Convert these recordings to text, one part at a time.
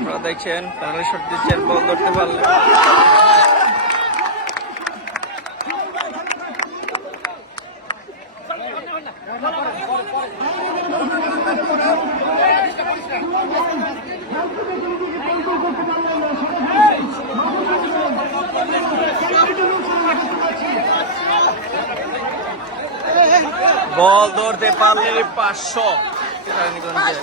আপনারা দেখছেন penalty shot দিচ্ছেন, বল ধরতে পারলে বল ধরতে পারলে 500 কেরানীগঞ্জে।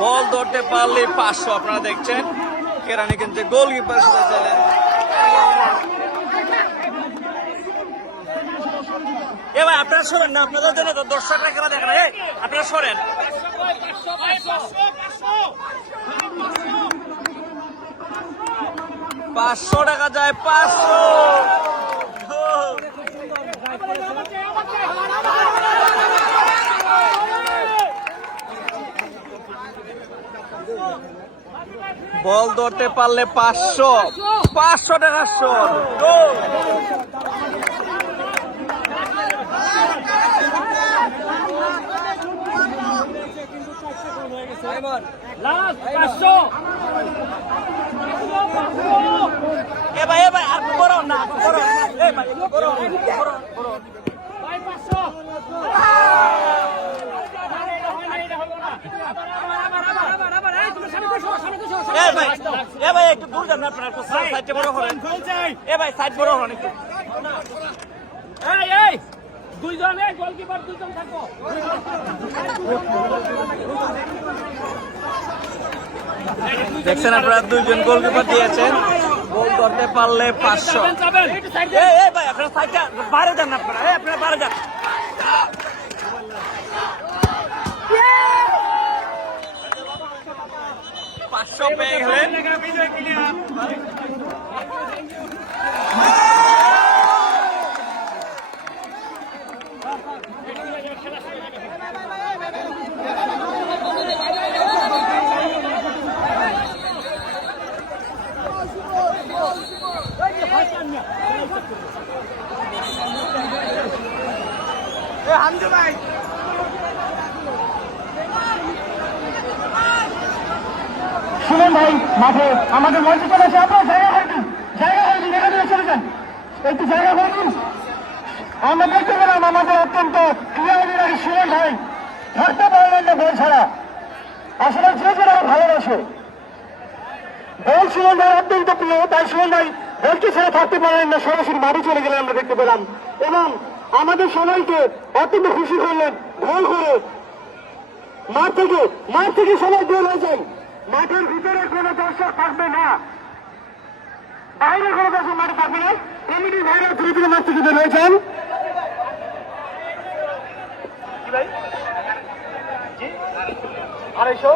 বল ধরতে পারলে 500। আপনারা দেখছেন কেরানীগঞ্জে গোলকিপার সাথে চলেন। এ ভাই আপনারা সরেন না, আপনাদের জন্য তো দর্শকরা খেলা দেখেন, আপনারা সরেন। 500 টাকা যায়, 500। বল ধরতে পারলে 500 টাকা শট। এ ভাই আর করো না, করো এ ভাই করো। ভাই একটু দূর যান, আপনার সাইডে বড় হলেন। এ ভাই সাইড বড় হন একটু। দুইজন গোলকিপার, দুইজন থাকবো। দেখছেন আপনারা দুইজন গোলকিপার দিয়েছেন, গোল করতে পারলে 500। ভাই আপনারা সাইডে বাইরে যান, আপনারা বাইরে যান। 500 পেয়ে গেলেন। হামজা ভাই শুনুন ভাই, মাঠে আমাদের মঞ্চে চলে আসে, আপনার জায়গা হয়নি দেখা দিয়ে চলে যান, একটু জায়গা হয়নি। আমরা দেখতে পেলাম আমাদের অত্যন্ত ক্রীড়াবিদ সুমন ভাই ধরতে পারলেন না বল ছাড়া। আসলে যে যারা ভালোবাসে বল সুমন ভাই অত্যন্ত প্রিয়, তাই সুমন ভাই বলকে ছেড়ে থাকতে পারলেন না, সরাসরি মাঠে চলে গেলেন আমরা দেখতে পেলাম। এবং আমাদের সবাইকে অত্যন্ত খুশি করলেন গোল করে। মাঠ থেকে সবাই গোল হয়ে যায়। মাঠের ভিতরে কোনো দর্শক থাকবে না, বাইরে কোনো দর্শক মাঠে থাকবে না। কমিটি ভাইরা ধীরে ধীরে মাঠ থেকে বের হয়েছেন। আড়াইশো